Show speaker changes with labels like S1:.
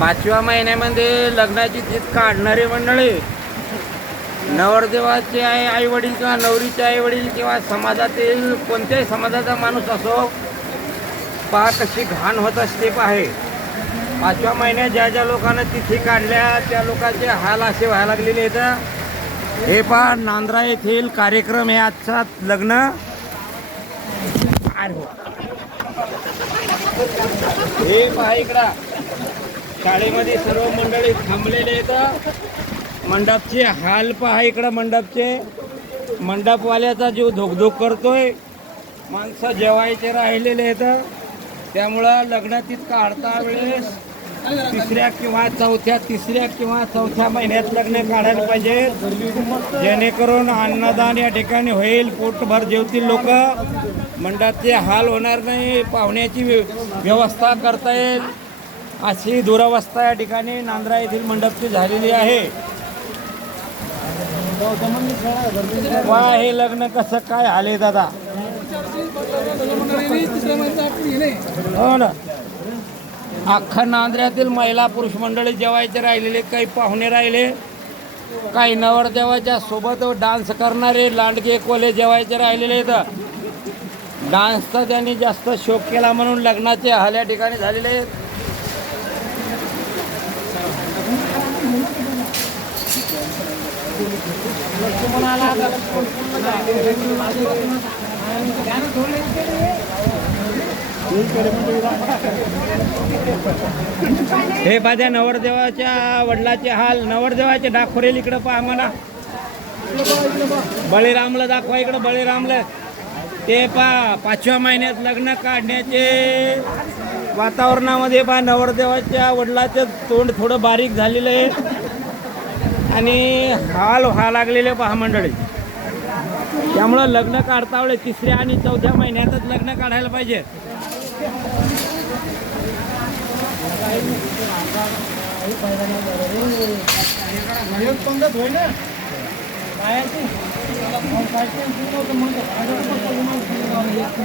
S1: पाचव्या महिन्यामध्ये लग्नाची जीत काढणारे मंडळी नवरदेवाचे आहे आई वडील किंवा नवरीचे आई वडील किंवा समाजातील कोणत्याही समाजाचा माणूस असो पहा कशी घाण होत असते पाहे. पाचव्या महिन्यात ज्या ज्या लोकांना तिथी काढल्या त्या लोकांचे हाल असे व्हायला लागलेले आहेत. हे पहा नांद्रा येथील कार्यक्रम हे आजचा लग्न. अरे हे पहा इकडा. शाळेमध्ये सर्व मंडळी थांबलेले आहेत. मंडपचे हाल पहा इकडं मंडपचे. मंडपवाल्याचा जीव धोकधोक करतोय माणसं जेवायचे राहिलेले आहेत. त्यामुळं लग्न तीच काढता वेळेस तिसऱ्या किंवा चौथ्या तिसऱ्या किंवा चौथ्या महिन्यात लग्न काढायला पाहिजे. जेणेकरून अन्नदान या ठिकाणी होईल पोटभर जेवतील लोक. मंडपाचे हाल होणार नाही पाहुण्याची व्य- व्यवस्था करता येईल. अशी दुरावस्था या ठिकाणी नांद्रा येथील मंडपची झालेली आहे. वा हे लग्न कसं काय आले दादा? हो ना. अख्खा नांद्र्यातील महिला पुरुष मंडळी जेवायचे राहिलेले काही पाहुणे राहिले काही नवरदेवाच्या सोबत डान्स करणारे लांडगे कोले जेवायचे राहिलेले आहेत डान्सचा त्यांनी जास्त शोक केला म्हणून लग्नाचे हल्या ठिकाणी झालेले आहेत. हे पाद्या नवरदेवाच्या वडिलाचे हाल. नवरदेवाचे दाखवरेल इकडं पहा आम्हाला बळीरामला दाखवा इकडं बळीरामला. ते पहा पाचव्या महिन्यात लग्न काढण्याचे वातावरणामध्ये पहा नवरदेवाच्या वडिलाचं तोंड थोडं बारीक झालेलं आहे. आणि हाल व्हा लागलेले पहा मंडळी. त्यामुळं लग्न काढता वेळेस तिसऱ्या आणि चौथ्या महिन्यातच लग्न काढायला पाहिजे.